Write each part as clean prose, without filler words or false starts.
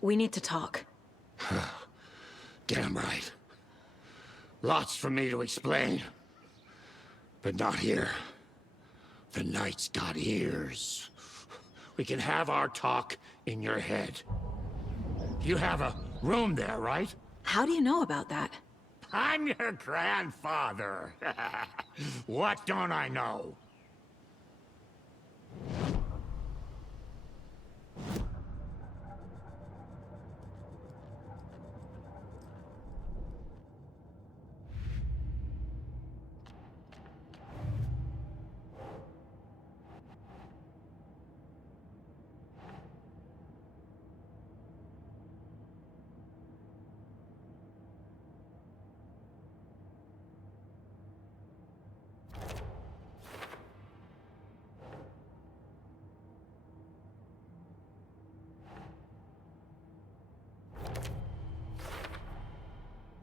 We need to talk. Damn right. Lots for me to explain. But not here. The night's got ears. We can have our talk in your head. You have a room there, right? How do you know about that? I'm your grandfather. What don't I know?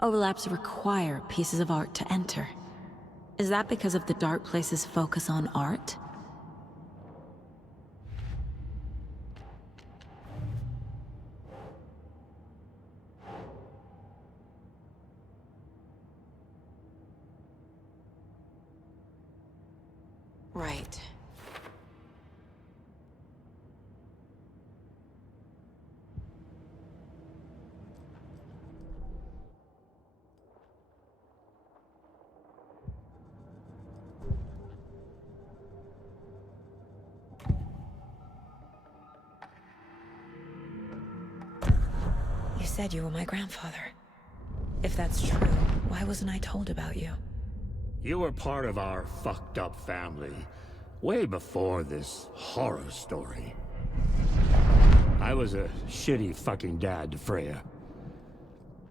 Overlaps require pieces of art to enter. Is that because of the Dark Place's focus on art? Right. You said you were my grandfather. If that's true, why wasn't I told about you? You were part of our fucked up family, way before this horror story. I was a shitty fucking dad to Freya.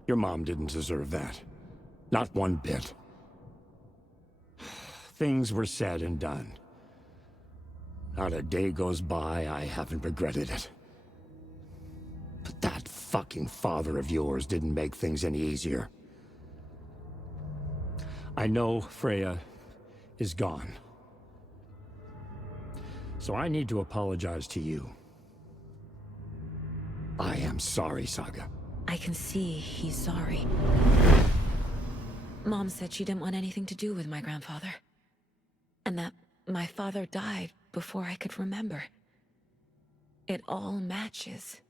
Your mom didn't deserve that. Not one bit. Things were said and done. Not a day goes by I haven't regretted it. But that fucking father of yours didn't make things any easier. I know Freya is gone. So I need to apologize to you. I am sorry, Saga. I can see he's sorry. Mom said she didn't want anything to do with my grandfather. And that my father died before I could remember. It all matches.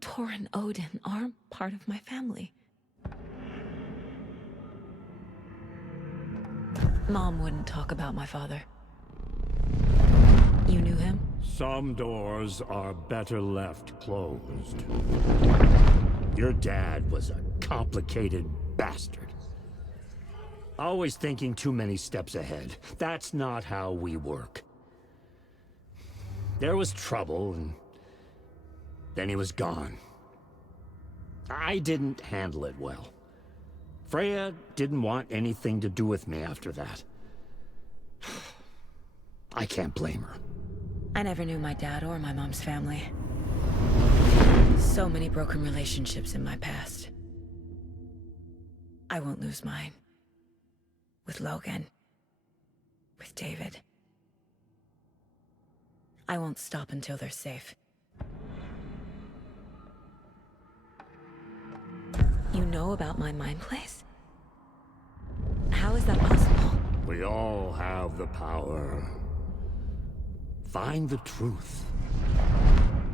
Tor and Odin are part of my family. Mom wouldn't talk about my father. You knew him? Some doors are better left closed. Your dad was a complicated bastard. Always thinking too many steps ahead. That's not how we work. There was trouble, and then he was gone. I didn't handle it well. Freya didn't want anything to do with me after that. I can't blame her. I never knew my dad or my mom's family. So many broken relationships in my past. I won't lose mine. With Logan. With David. I won't stop until they're safe. You know about my mind place? How is that possible? We all have the power. Find the truth.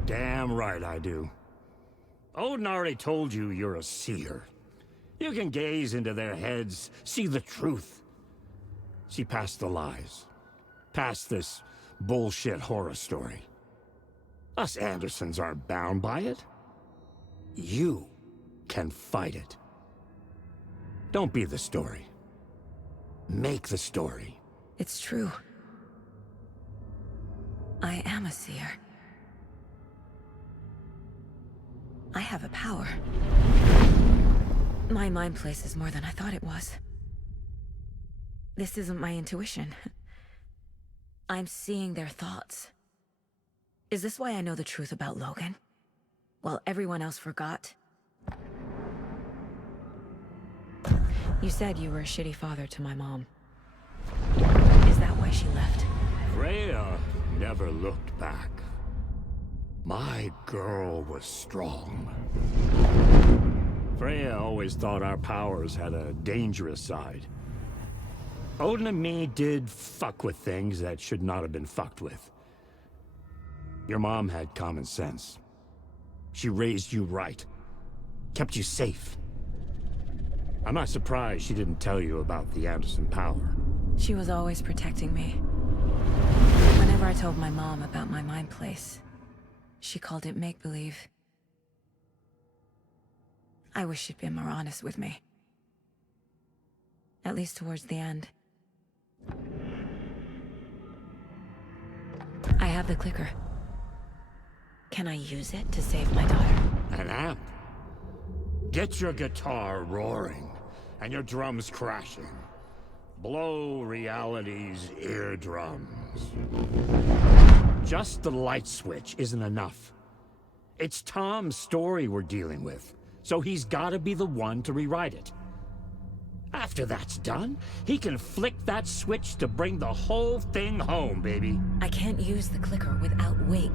Damn right I do. Odin already told you you're a seer. You can gaze into their heads, see the truth. See past the lies. Past this bullshit horror story. Us Andersons aren't bound by it. You can fight it. Don't be the story. Make the story. It's true. I am a seer. I have a power. My mind place is more than I thought it was. This isn't my intuition. I'm seeing their thoughts. Is this why I know the truth about Logan? While everyone else forgot? You said you were a shitty father to my mom. Is that why she left? Freya never looked back. My girl was strong. Freya always thought our powers had a dangerous side. Odin and me did fuck with things that should not have been fucked with. Your mom had common sense. She raised you right. Kept you safe. I'm not surprised she didn't tell you about the Anderson power. She was always protecting me. Whenever I told my mom about my mind place, she called it make-believe. I wish she'd been more honest with me. At least towards the end. I have the clicker. Can I use it to save my daughter? An amp? Get your guitar roaring, and your drums crashing. Blow reality's eardrums. Just the light switch isn't enough. It's Tom's story we're dealing with, so he's gotta be the one to rewrite it. After that's done, he can flick that switch to bring the whole thing home, baby. I can't use the clicker without Wake.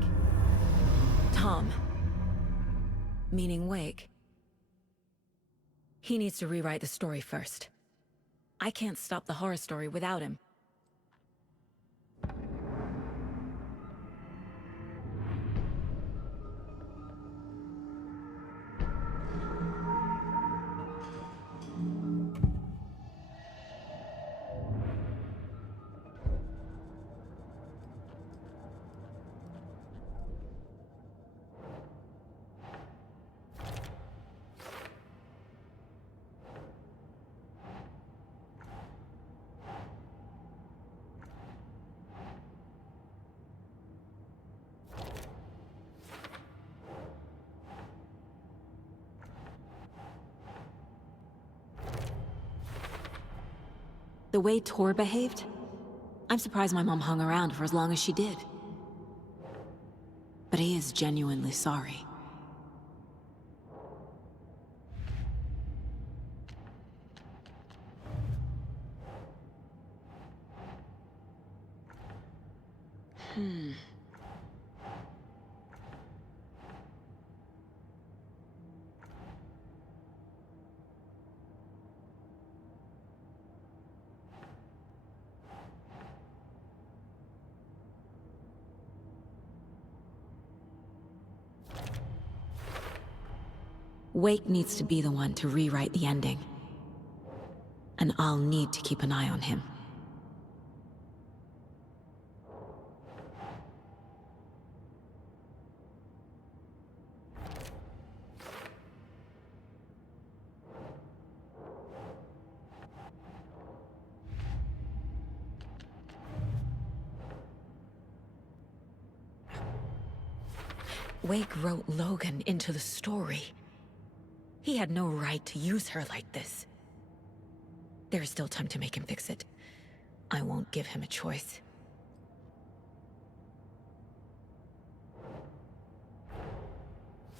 Tom. Meaning Wake. He needs to rewrite the story first. I can't stop the horror story without him. The way Tor behaved? I'm surprised my mom hung around for as long as she did. But he is genuinely sorry. Wake needs to be the one to rewrite the ending. And I'll need to keep an eye on him. Wake wrote Logan into the story. He had no right to use her like this. There is still time to make him fix it. I won't give him a choice.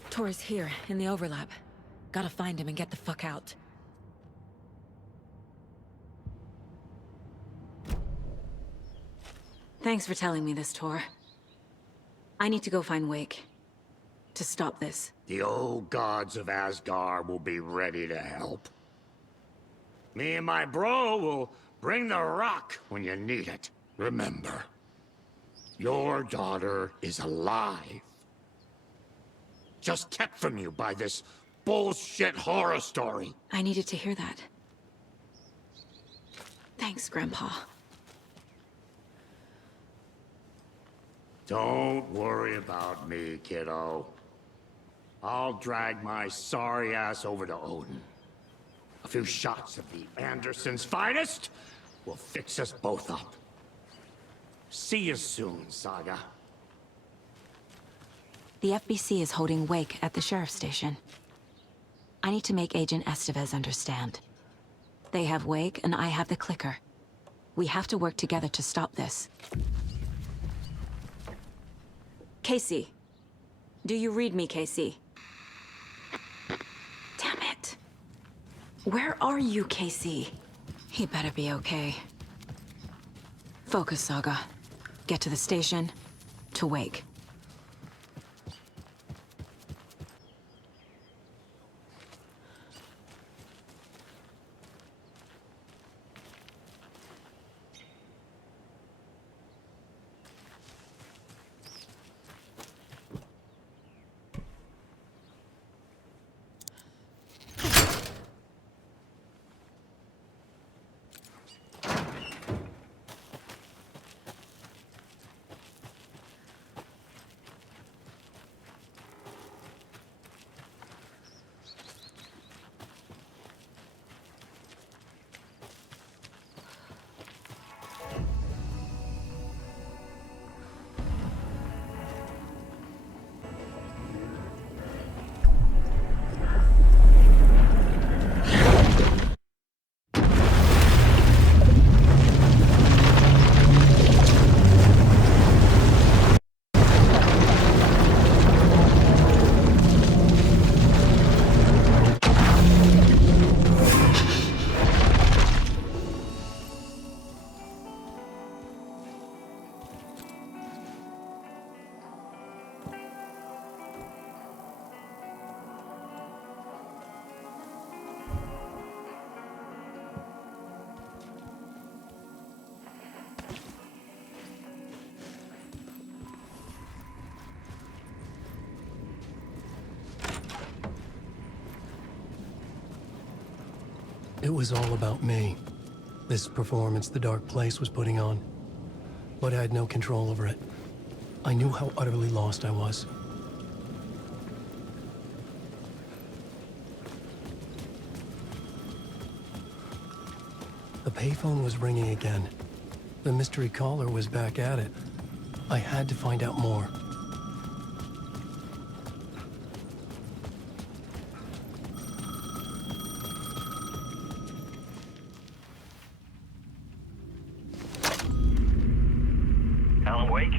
Tor's here, in the overlap. Gotta find him and get the fuck out. Thanks for telling me this, Tor. I need to go find Wake. To stop this. The old gods of Asgard will be ready to help. Me and my bro will bring the rock when you need it. Remember, your daughter is alive. Just kept from you by this bullshit horror story. I needed to hear that. Thanks, Grandpa. Don't worry about me, kiddo. I'll drag my sorry ass over to Odin. A few shots of the Andersons' finest will fix us both up. See you soon, Saga. The FBC is holding Wake at the sheriff's station. I need to make Agent Estevez understand. They have Wake, and I have the clicker. We have to work together to stop this. Casey. Do you read me, Casey? Damn it. Where are you, Casey? He better be okay. Focus, Saga. Get to the station, to Wake. It was all about me. This performance the Dark Place was putting on. But I had no control over it. I knew how utterly lost I was. The payphone was ringing again. The mystery caller was back at it. I had to find out more. Alan Wake?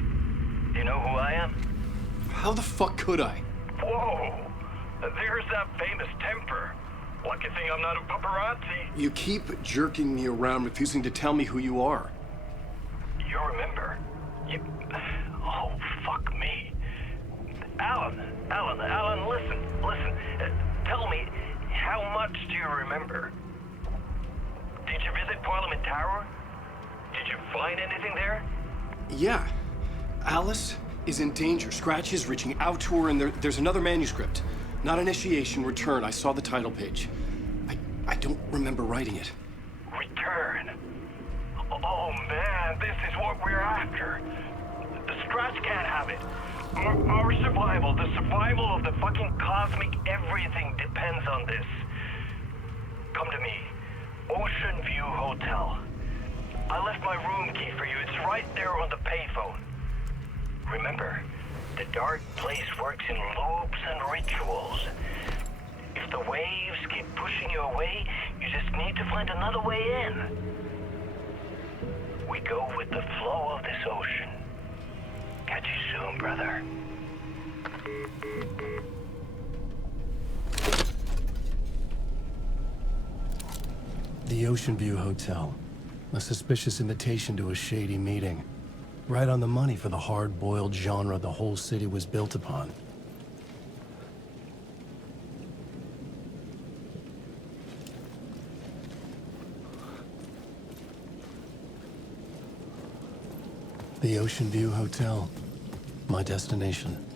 Do you know who I am? How the fuck could I? Whoa! There's that famous temper. Lucky thing I'm not a paparazzi. You keep jerking me around, refusing to tell me who you are. You remember? You... Oh, fuck me. Alan, listen. Tell me, how much do you remember? Did you visit Parliament Tower? Did you find anything there? Yeah. Alice is in danger. Scratch is reaching out to her, and there's another manuscript. Not initiation, return. I saw the title page. I don't remember writing it. Return? Oh man, this is what we're after. The Scratch can't have it. Our survival, the survival of the fucking cosmic everything depends on this. Come to me. Ocean View Hotel. I left my room key for you. It's right there on the payphone. Remember, the Dark Place works in loops and rituals. If the waves keep pushing you away, you just need to find another way in. We go with the flow of this ocean. Catch you soon, brother. The Ocean View Hotel. A suspicious invitation to a shady meeting. Right on the money for the hard-boiled genre the whole city was built upon. The Ocean View Hotel. My destination.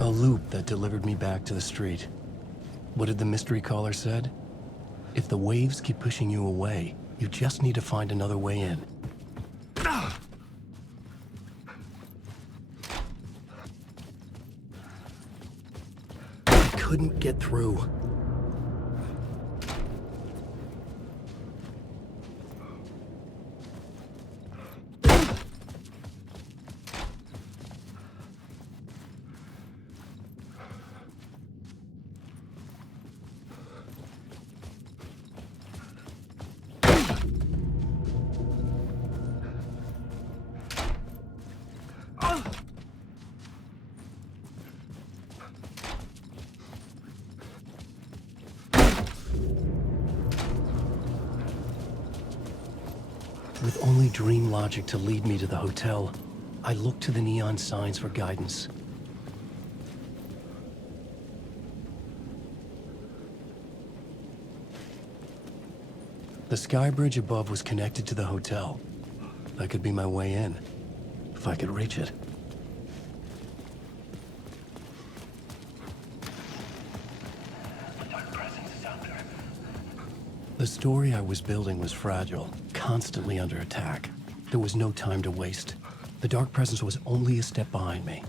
A loop that delivered me back to the street. What did the mystery caller said? If the waves keep pushing you away, you just need to find another way in. I couldn't get through. With only dream logic to lead me to the hotel, I looked to the neon signs for guidance. The sky bridge above was connected to the hotel. That could be my way in, if I could reach it. The story I was building was fragile, constantly under attack. There was no time to waste. The Dark Presence was only a step behind me.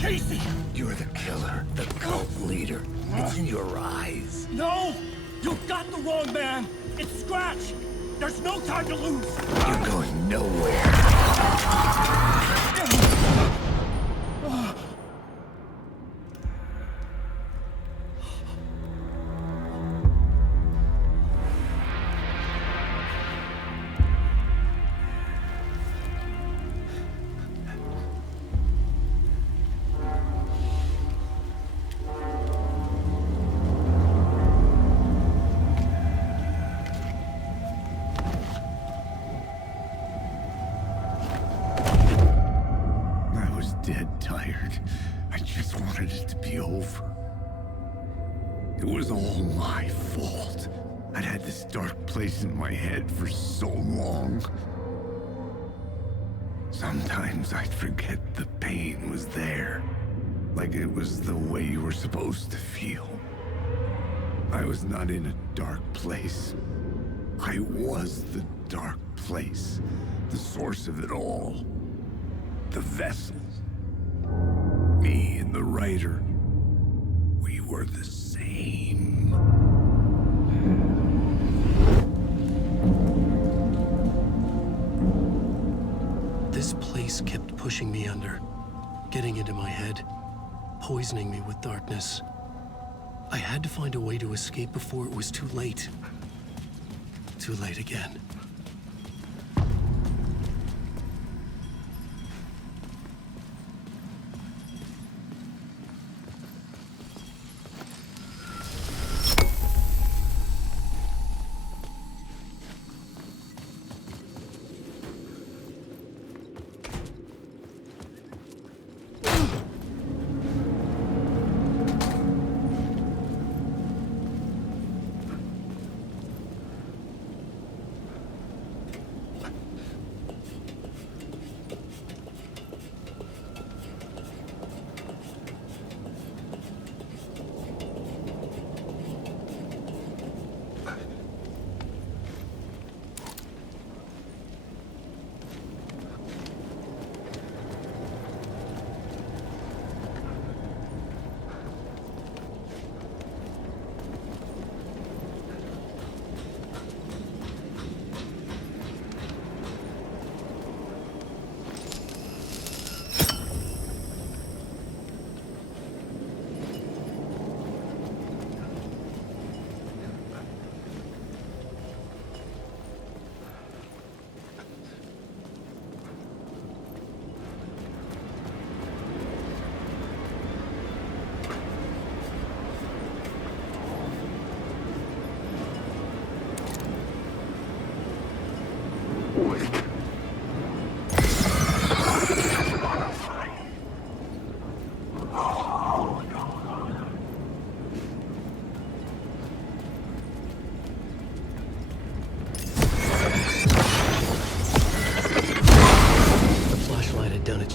Casey! You're the killer, the cult leader. It's in your eyes. No! You got the wrong man! It's Scratch! There's no time to lose! You're going nowhere. tired. I just wanted it to be over. It was all my fault. I'd had this dark place in my head for so long. Sometimes I'd forget the pain was there. Like it was the way you were supposed to feel. I was not in a dark place. I was the dark place. The source of it all. The vessel. Me and the writer. We were the same. This place kept pushing me under, getting into my head, poisoning me with darkness. I had to find a way to escape before it was too late. Too late again.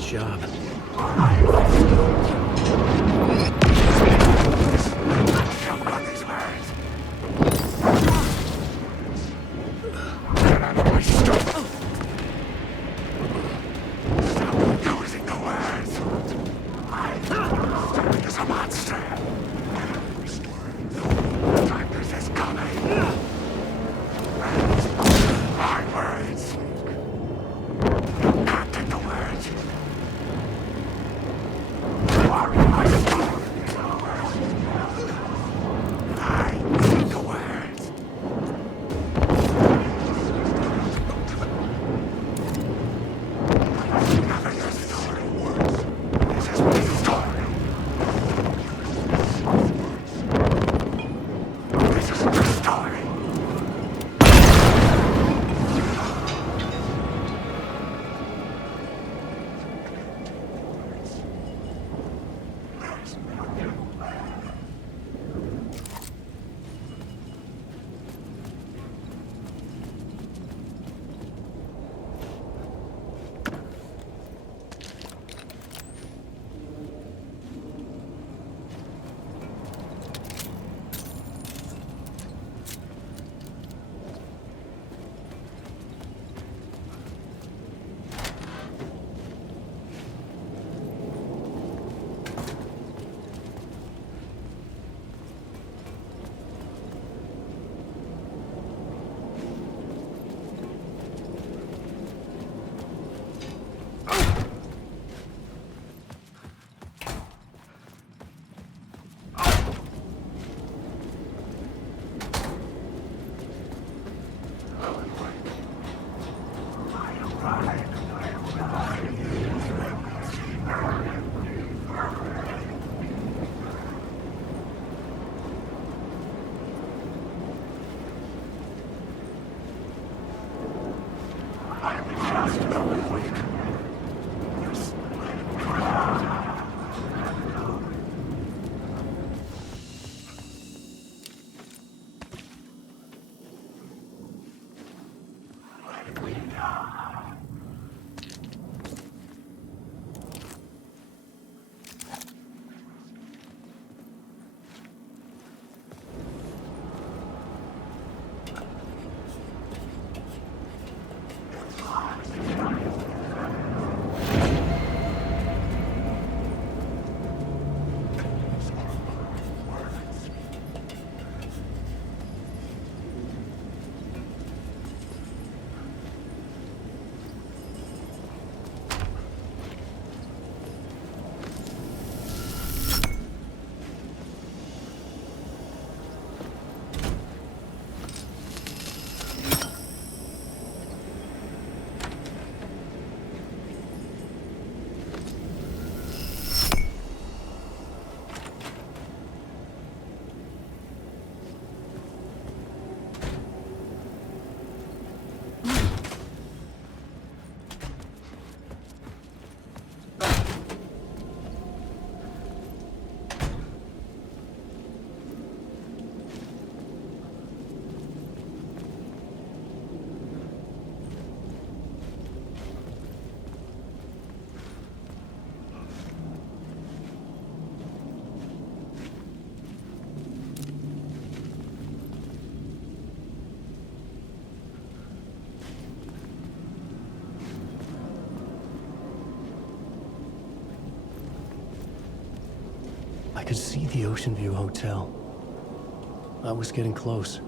Job. I could see the Ocean View Hotel. I was getting close.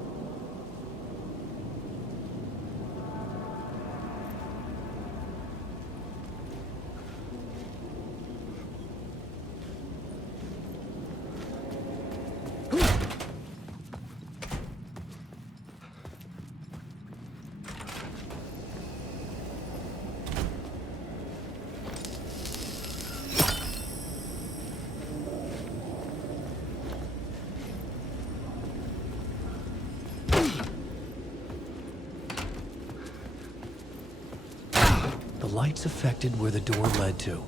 The lights affected where the door led to.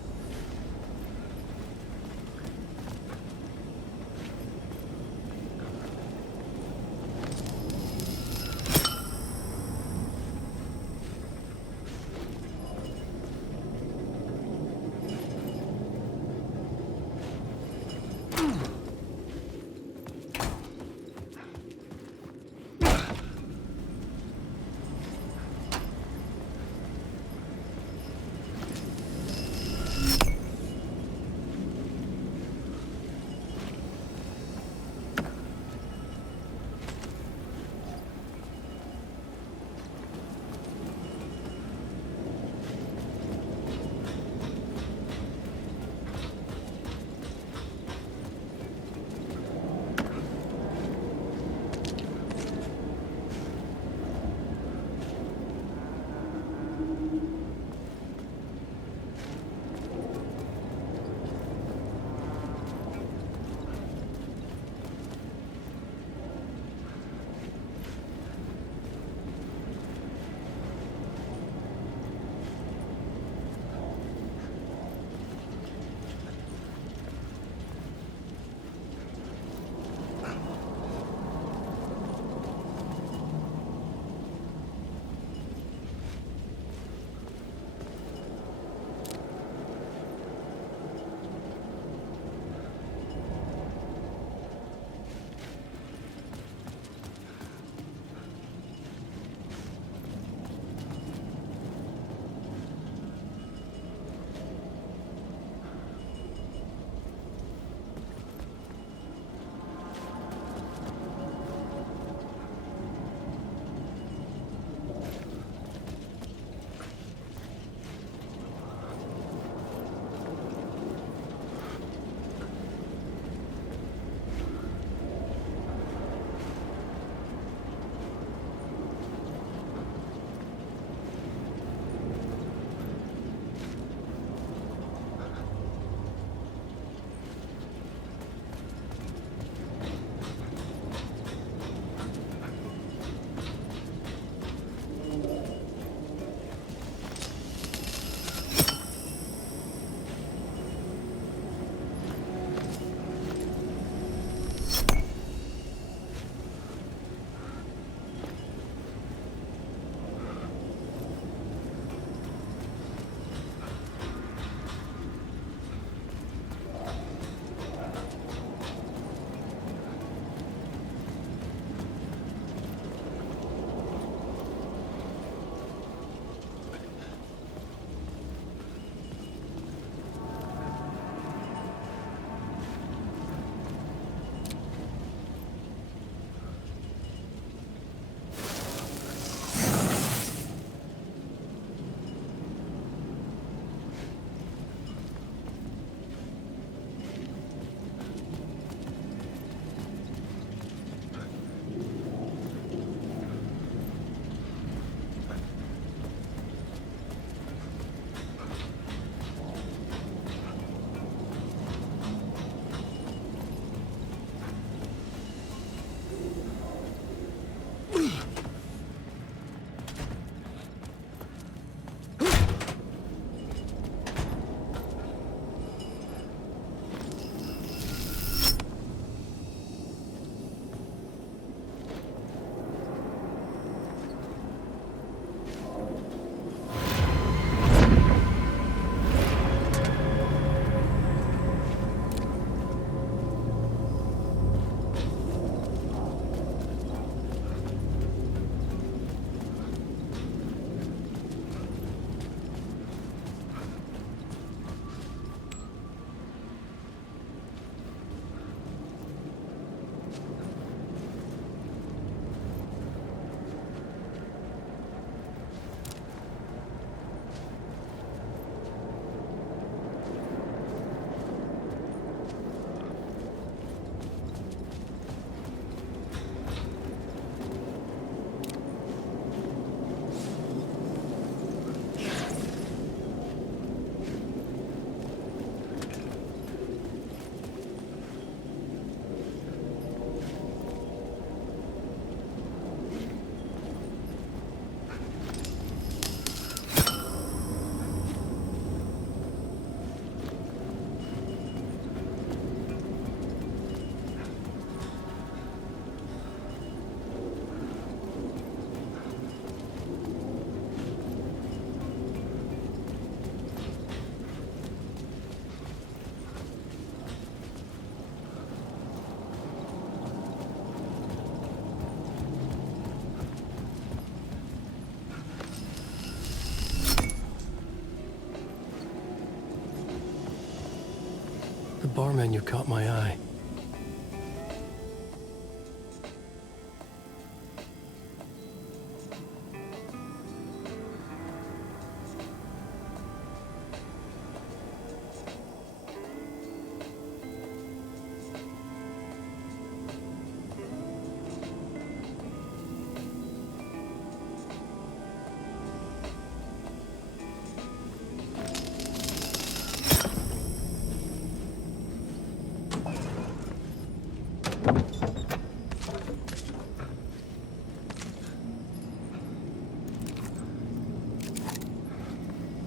The bar menu caught my eye.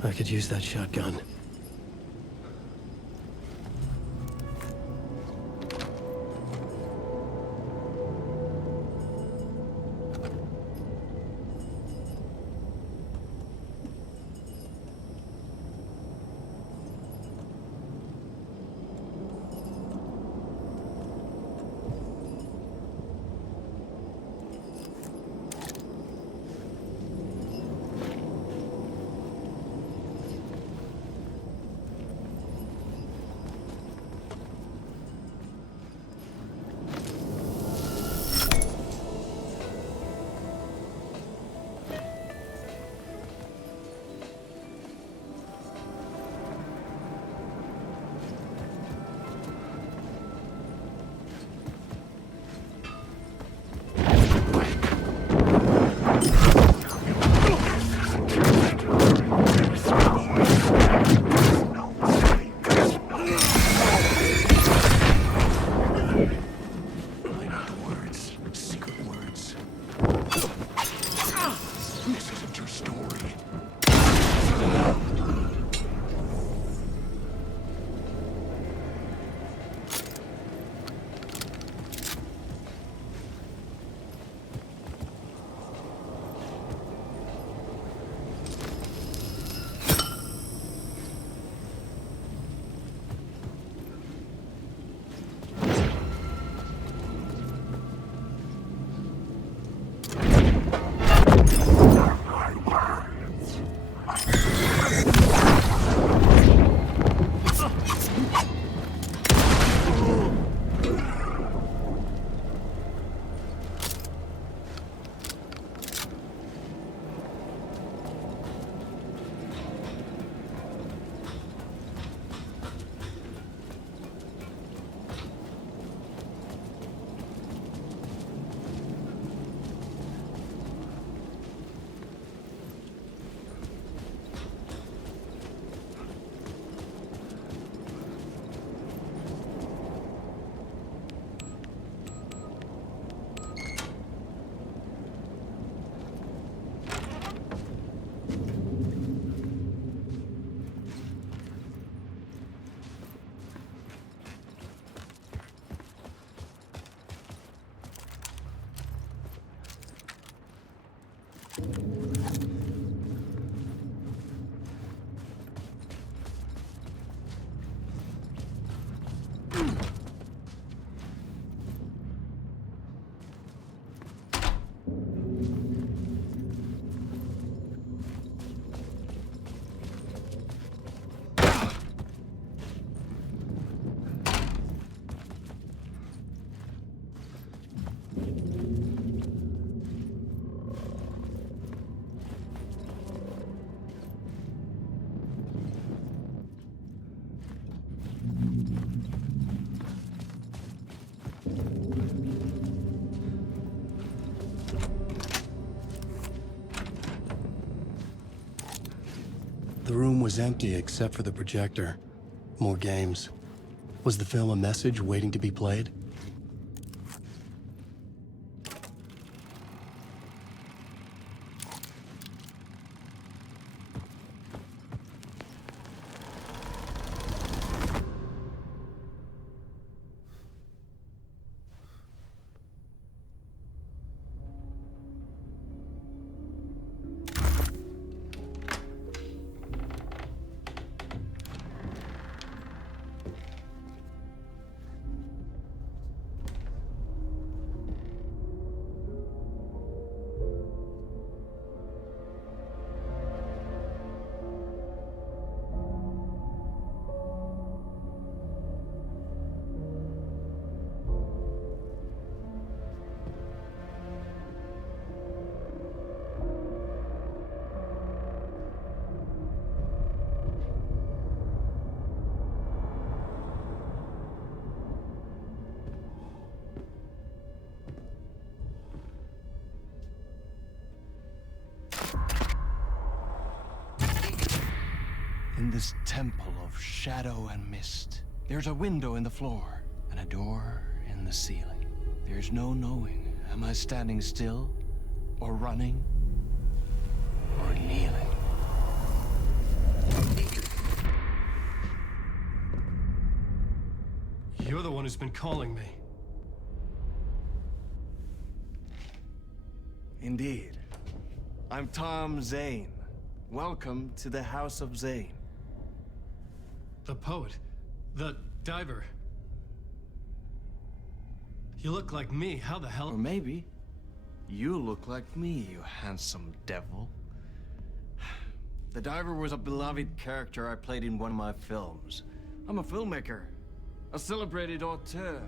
I could use that shotgun. The room was empty except for the projector. More games. Was the film a message waiting to be played? this temple of shadow and mist. There's a window in the floor and a door in the ceiling. There's no knowing, am I standing still, or running, or kneeling? You're the one who's been calling me. Indeed. I'm Tom Zane. Welcome to the House of Zane. The poet. The diver. You look like me. How the hell? Or maybe you look like me, you handsome devil. The diver was a beloved character I played in one of my films. I'm a filmmaker, a celebrated auteur.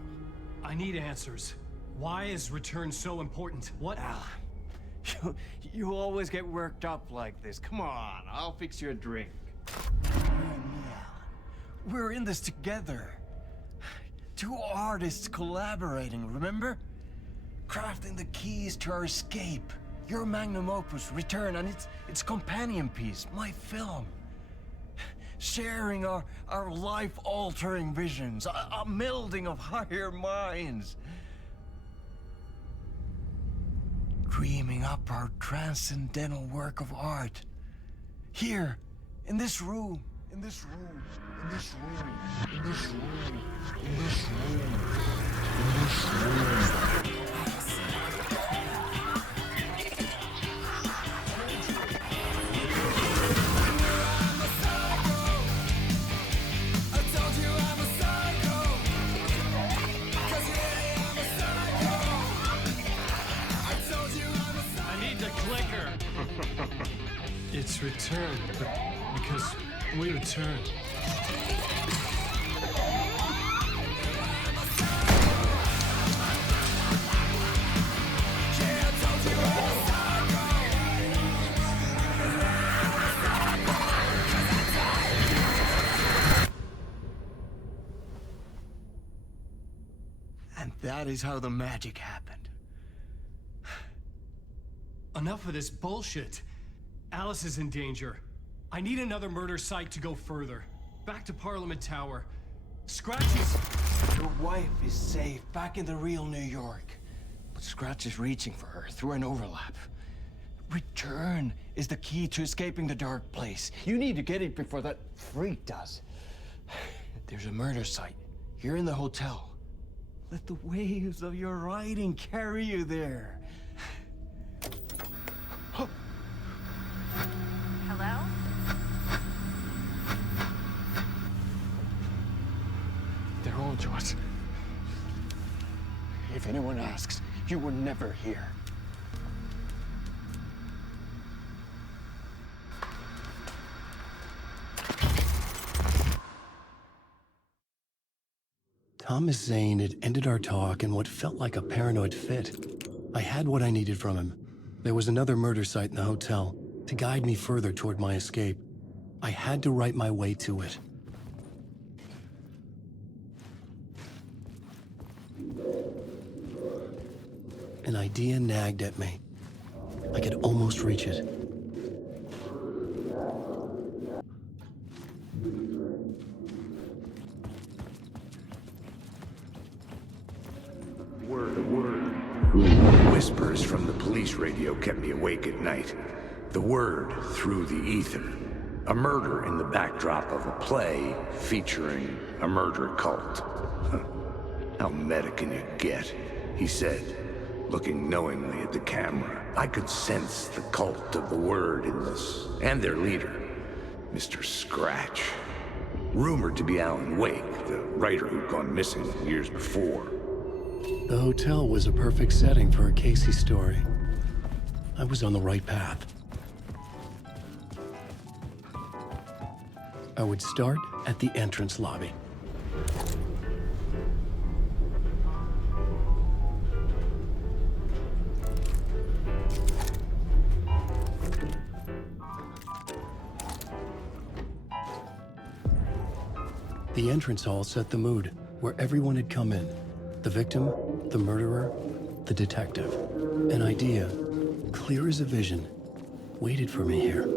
I need answers. Why is Return so important? What? Alan, you always get worked up like this. Come on, I'll fix you a drink. We're in this together. Two artists collaborating, remember? Crafting the keys to our escape. Your magnum opus, Return, and its companion piece, my film. Sharing our life-altering visions, a melding of higher minds. Dreaming up our transcendental work of art. Here, in this room, in this room, in this room, in this room, in this room, in this room. It's Return, because we return. And that is how the magic happened. Enough of this bullshit. Alice is in danger. I need another murder site to go further. Back to Parliament Tower. Scratch is... Your wife is safe, back in the real New York. But Scratch is reaching for her through an overlap. Return is the key to escaping the dark place. You need to get it before that freak does. There's a murder site here in the hotel. Let the waves of your writing carry you there. Hello? They're on to us. If anyone asks, you were never here. Thomas Zane had ended our talk in what felt like a paranoid fit. I had what I needed from him. There was another murder site in the hotel to guide me further toward my escape. I had to write my way to it. An idea nagged at me. I could almost reach it. Whispers from the police radio kept me awake at night. The word through the ether. A murder in the backdrop of a play featuring a murder cult. How meta can you get? He said, looking knowingly at the camera. I could sense the cult of the word in this, and their leader, Mr. Scratch. Rumored to be Alan Wake, the writer who'd gone missing years before. The hotel was a perfect setting for a Casey story. I was on the right path. I would start at the entrance lobby. The entrance hall set the mood, where everyone had come in. The victim, the murderer, the detective. An idea, clear as a vision, waited for me here.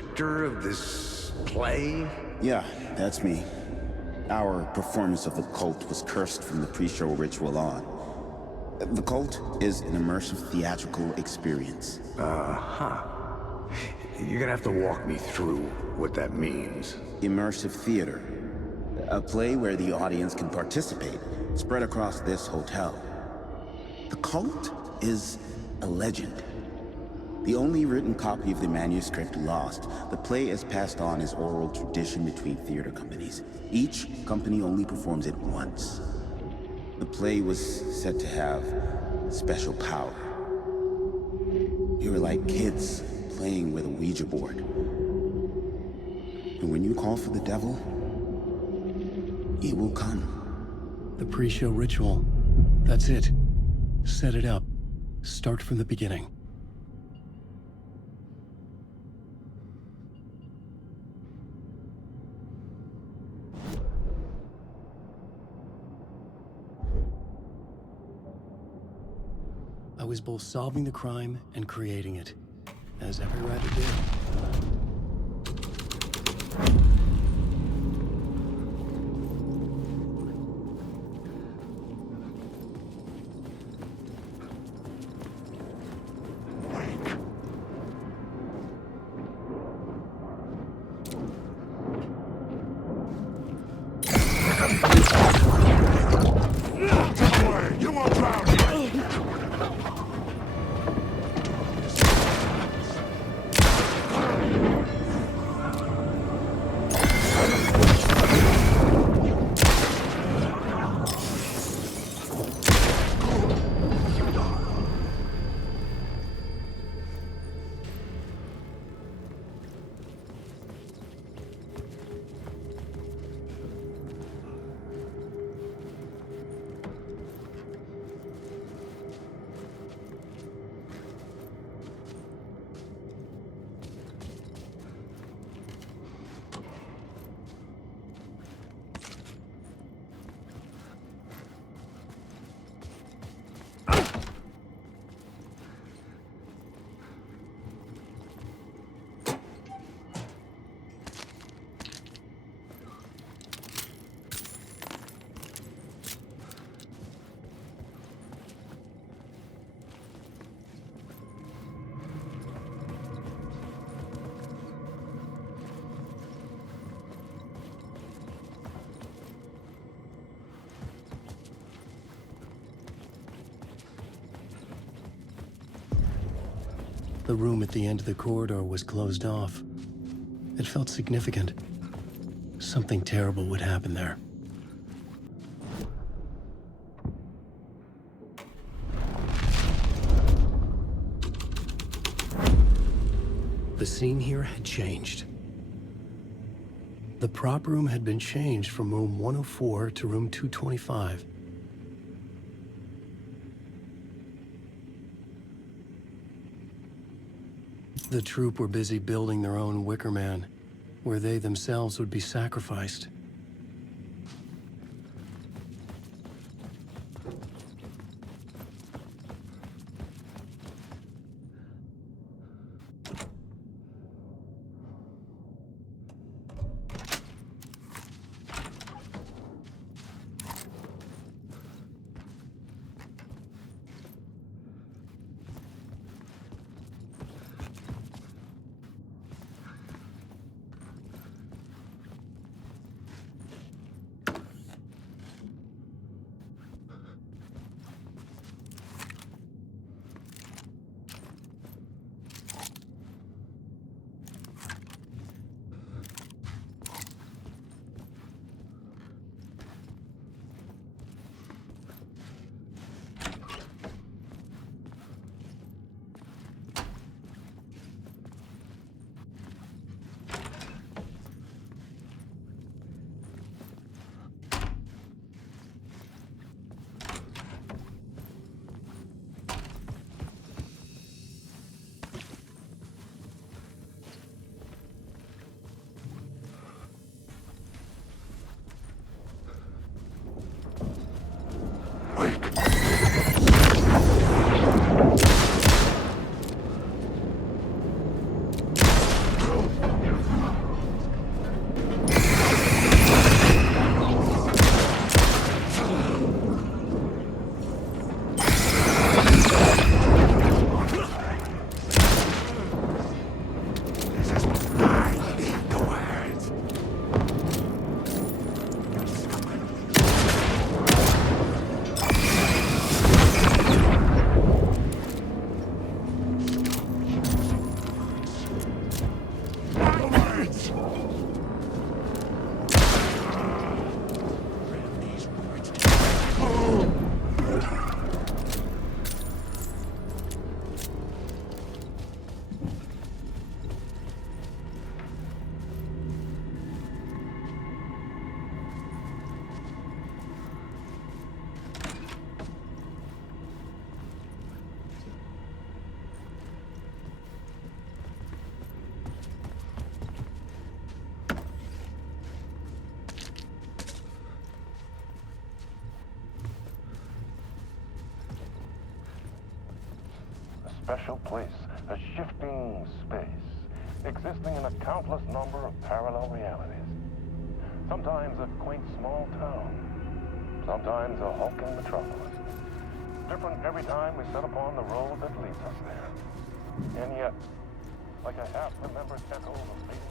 director of this play? Yeah, that's me. Our performance of The Cult was cursed from the pre-show ritual on. The Cult is an immersive theatrical experience. Uh-huh. You're gonna have to walk me through what that means. Immersive theater. A play where the audience can participate, spread across this hotel. The Cult is a legend. The only written copy of the manuscript lost, the play is passed on as oral tradition between theater companies. Each company only performs it once. The play was said to have special power. We were like kids playing with a Ouija board. And when you call for the devil, he will come. The pre-show ritual. That's it. Set it up. Start from the beginning. I was both solving the crime and creating it, as every writer did. You won't drown! The room at the end of the corridor was closed off. It felt significant. Something terrible would happen there. The scene here had changed. The prop room had been changed from room 104 to room 225. The troupe were busy building their own Wicker Man, where they themselves would be sacrificed. special place, a shifting space, existing in a countless number of parallel realities. Sometimes a quaint small town, sometimes a hulking metropolis. Different every time we set upon the road that leads us there. And yet, like a half-remembered echo of fading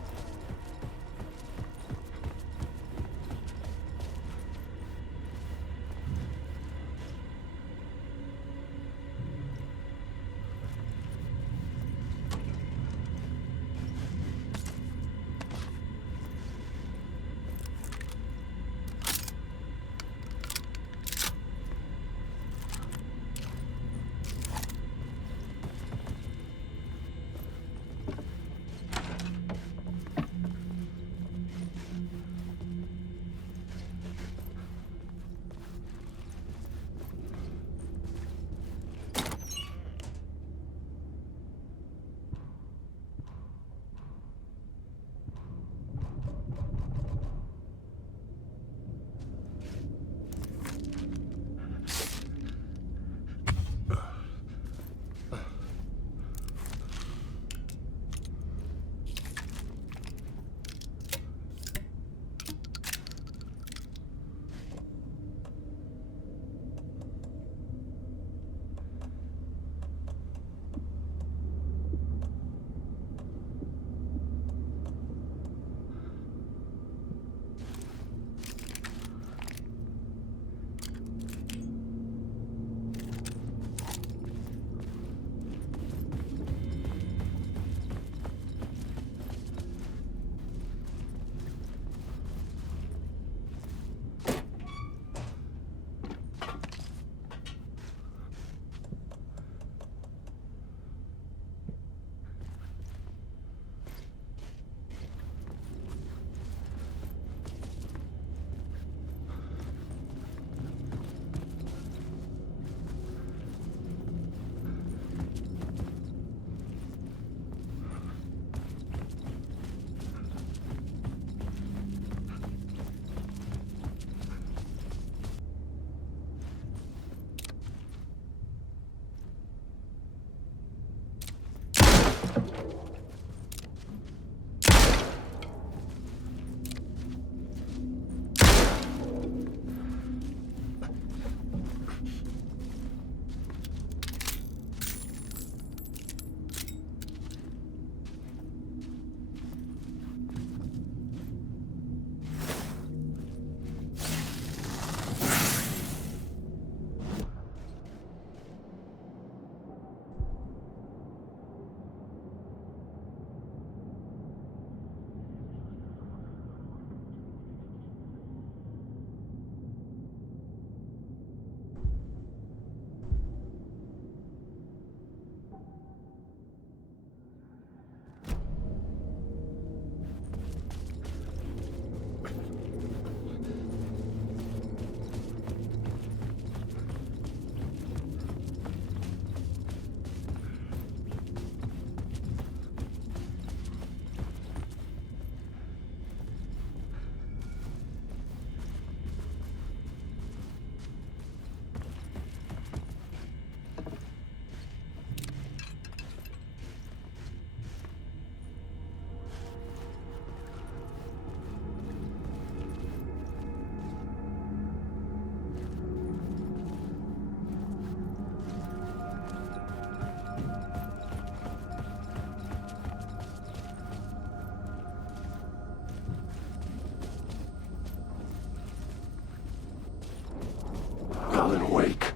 Alan Wake.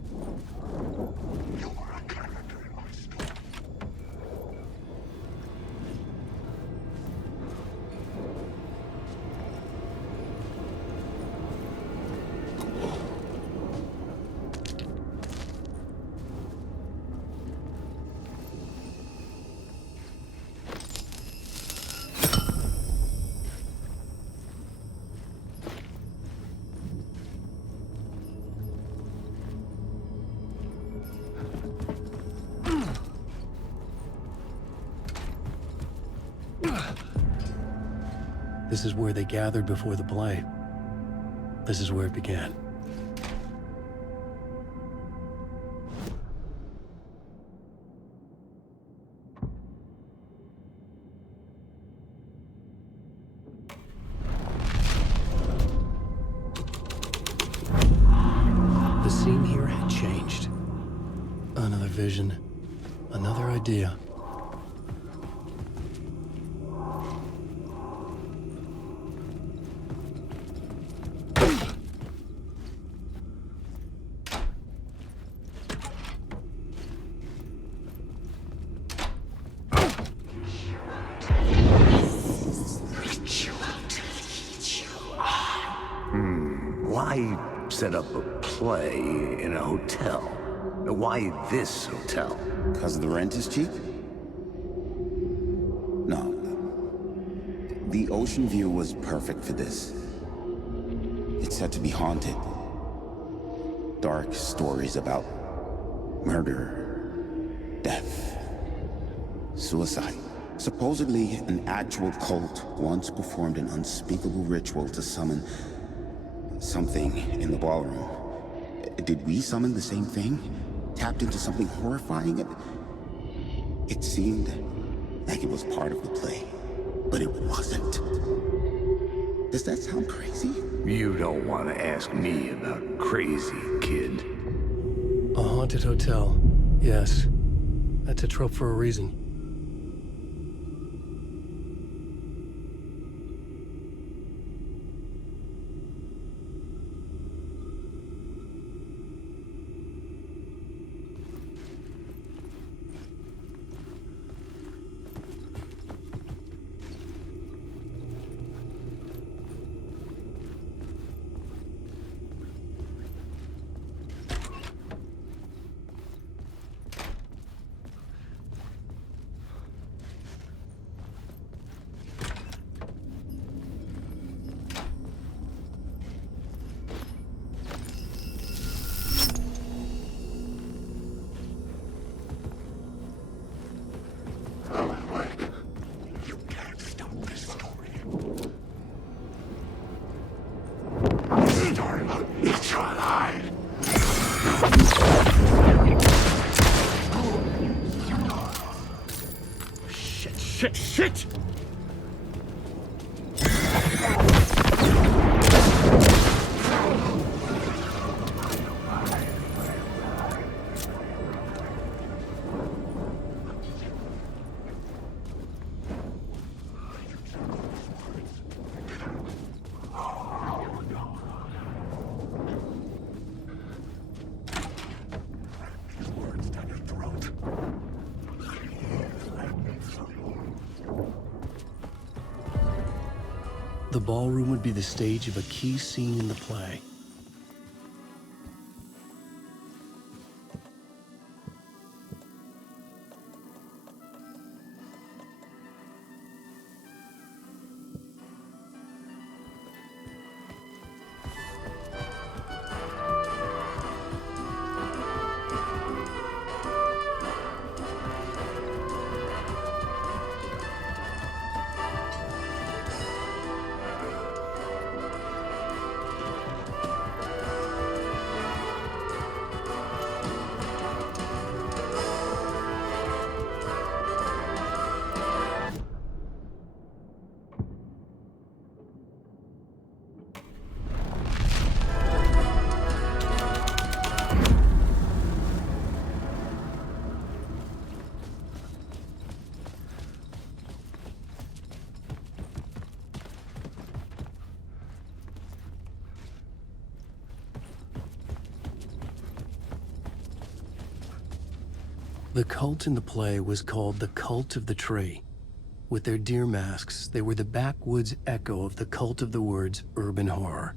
This is where they gathered before the play. This is where it began. Another vision. Another idea. Why set up a play in a hotel? Why this hotel? Because the rent is cheap? No. The ocean view was perfect for this. It's said to be haunted. Dark stories about murder, death, suicide. Supposedly, an actual cult once performed an unspeakable ritual to summon something in the ballroom. Did we summon the same thing? Tapped into something horrifying? It seemed like it was part of the play, but it wasn't. Does that sound crazy? You don't want to ask me about crazy, kid. A haunted hotel. Yes. That's a trope for a reason. Shit! The ballroom would be the stage of a key scene in the play. The cult in the play was called the Cult of the Tree. With their deer masks, they were the backwoods echo of the cult of the woods urban horror.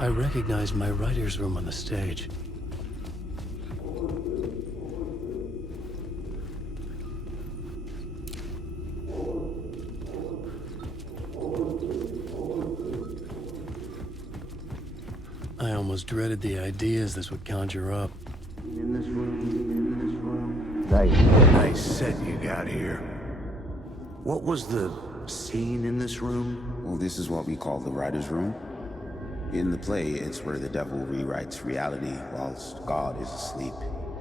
I recognized my writer's room on the stage. almost dreaded the ideas this would conjure up. Nice set you got here. What was the scene in this room? Well, this is what we call the writer's room. In the play, it's where the devil rewrites reality whilst God is asleep.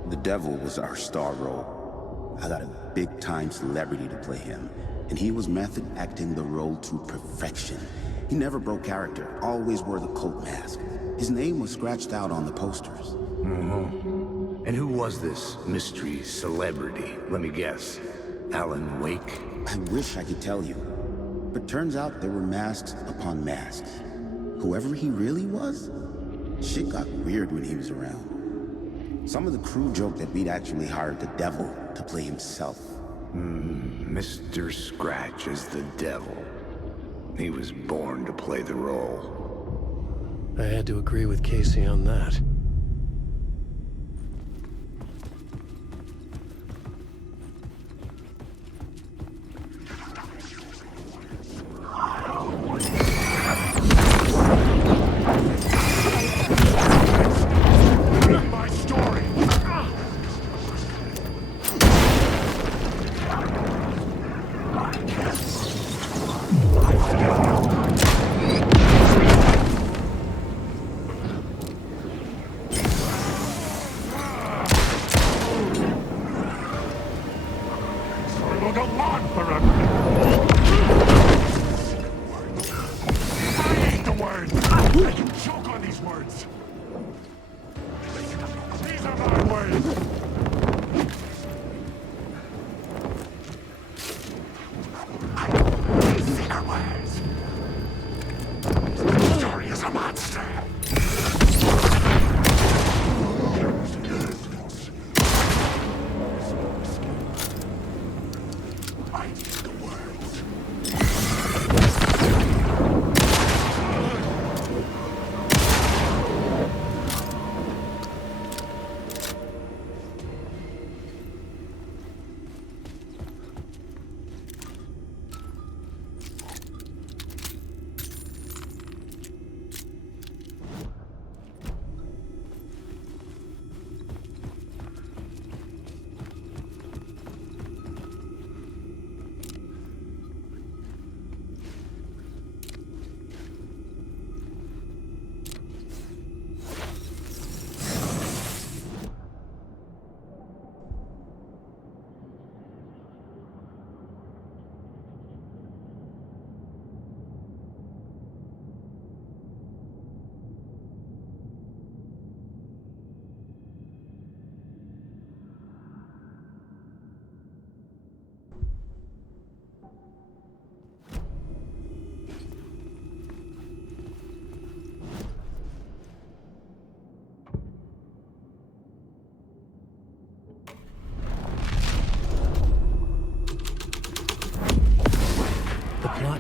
The devil was our star role. I got a big-time celebrity to play him, and he was method acting the role to perfection. He never broke character, always wore the coat mask. His name was scratched out on the posters. And who was this mystery celebrity? Let me guess. Alan Wake? I wish I could tell you, but turns out there were masks upon masks. Whoever he really was, shit got weird when he was around. Some of the crew joked that we'd actually hired the devil to play himself. Mr. Scratch is the devil. He was born to play the role. I had to agree with Casey on that.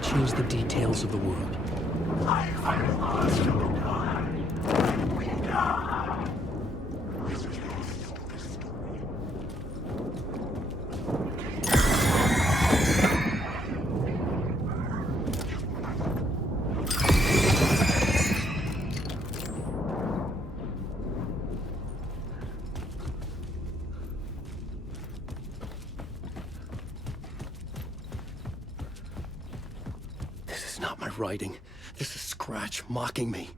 Change the details of the world. This is not my writing. This is Scratch mocking me.